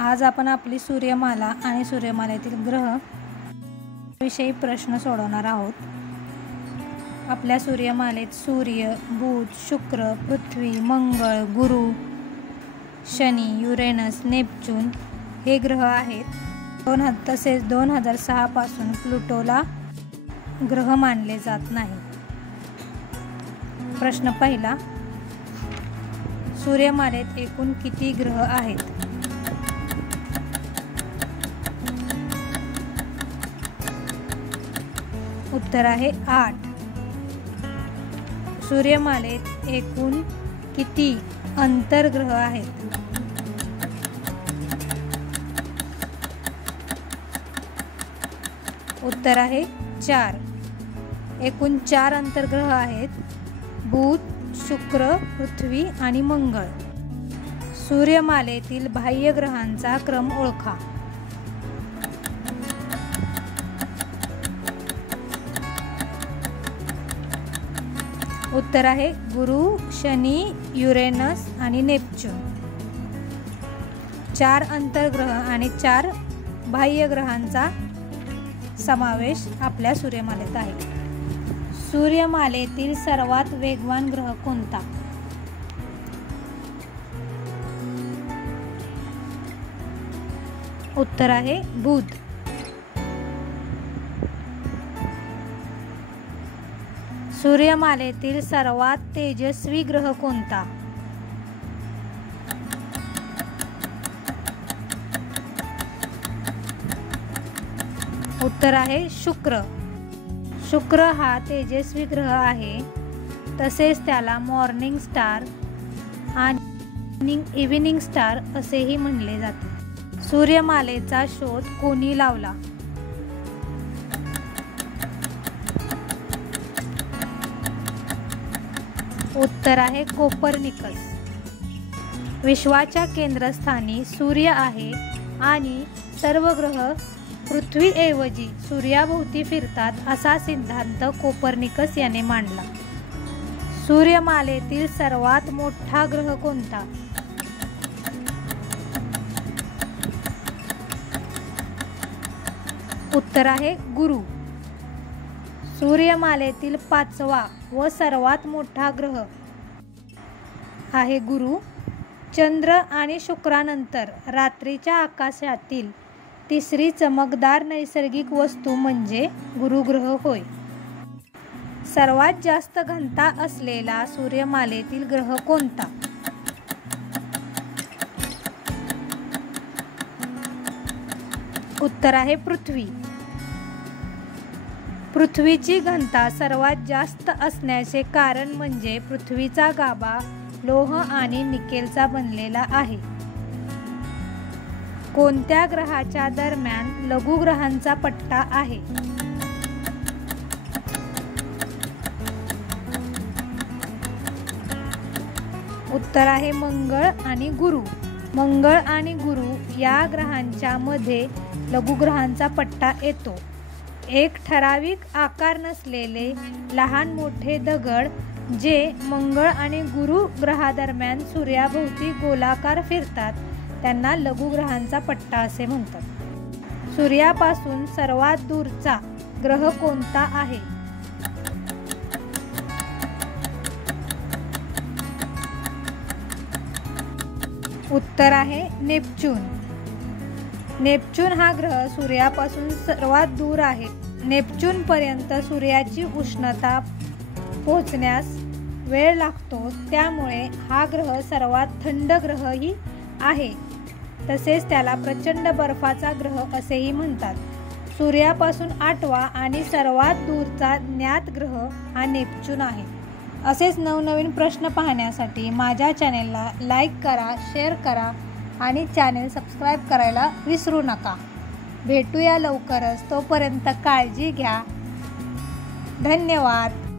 आज आपण आपली सूर्यमाला आणि सूर्यमालेतील ग्रह विषयी प्रश्न सोडवणार आहोत। आपल्या सूर्यमालेत सूर्य, बुध, शुक्र, पृथ्वी, मंगळ, गुरु, शनी, युरेनस, नेपच्यून हे ग्रह आहेत। तसेच 2006 पासून प्लुटोला ग्रह मानले जात नाही। प्रश्न पहिला, सूर्यमालेत एकूण किती ग्रह आहेत? उत्तर आहे 8। सूर्यमालेत एकूण किती अंतर्ग्रह आहेत? उत्तर आहे 4। एकूण 4 अंतर्ग्रह आहेत, बुध, शुक्र, पृथ्वी आणि मंगळ। सूर्यमालेतील बाह्य ग्रहांचा क्रम ओळखा। उत्तर आहे गुरु, शनी, युरेनस आणि नेपच्यून। 4 अंतर्ग्रह आणि 4 बाह्य ग्रहांचा समावेश आपल्या सूर्यमालेत आहे। सूर्यमालेतील सर्वात वेगवान ग्रह कोणता? उत्तर आहे बुध। सूर्यमालेतील सर्वात तेजस्वी ग्रह कोणता? उत्तर आहे शुक्र। शुक्र हा तेजस्वी ग्रह आहे, तसेच त्याला मॉर्निंग स्टार आणि इव्हिनिंग स्टार असेही म्हणले जाते। सूर्यमालेचा शोध कोणी लावला? उत्तर आहे कोपर्निकस। विश्वाच्या केंद्रस्थानी सूर्य आहे आणि सर्व ग्रह पृथ्वीऐवजी सूर्याभोवती फिरतात असा सिद्धांत कोपर्निकस याने मांडला। सूर्यमालेतील सर्वात मोठा ग्रह कोणता? उत्तर आहे गुरु। सूर्यमालेतील 5वा व सर्वात मोठा ग्रह आहे गुरु। चंद्र आणि शुक्रानंतर रात्रीच्या आकाशातील तिसरी चमकदार नैसर्गिक वस्तू म्हणजे गुरुग्रह होय। सर्वात जास्त घनता असलेला सूर्यमालेतील ग्रह कोणता? उत्तर आहे पृथ्वी। पृथ्वीची घनता सर्वात जास्त असण्याचे कारण म्हणजे पृथ्वीचा गाभा लोह आणि निकेलचा बनलेला आहे। कोणत्या ग्रहाच्या दरम्यान लघुग्रहांचा पट्टा आहे? उत्तर आहे मंगळ आणि गुरु। मंगळ आणि गुरु या ग्रहांच्या मध्ये लघुग्रहांचा पट्टा येतो। एक ठराविक आकार नसलेले लहान मोठे दगड जे मंगळ आणि गुरु ग्रहादरम्यान सूर्याभोवती गोलाकार फिरतात त्यांना लघुग्रहांचा पट्टा असे म्हणतात। सूर्यापासून सर्वात दूरचा ग्रह कोणता आहे? उत्तर आहे नेपच्यून। नेपच्यून हा ग्रह सूर्यापासून सर्वात दूर आहे। नेपच्यून पर्यंत सूर्याची उष्णता पोहोचण्यास वेळ लागतो, त्यामुळे हा ग्रह सर्वात थंड ग्रहही आहे। तसेच त्याला प्रचंड बर्फाचा ग्रह असेही म्हणतात। सूर्यापासून 8वा आणि सर्वात दूरचा ज्ञात ग्रह हा नेपच्यून आहे। असेच नवनवीन प्रश्न पाहण्यासाठी माझ्या चॅनेलला लाईक करा, शेअर करा आणि चॅनेल सबस्क्राईब करायला विसरू नका। भेटूया लवकरच, तोपर्यंत काळजी घ्या। धन्यवाद।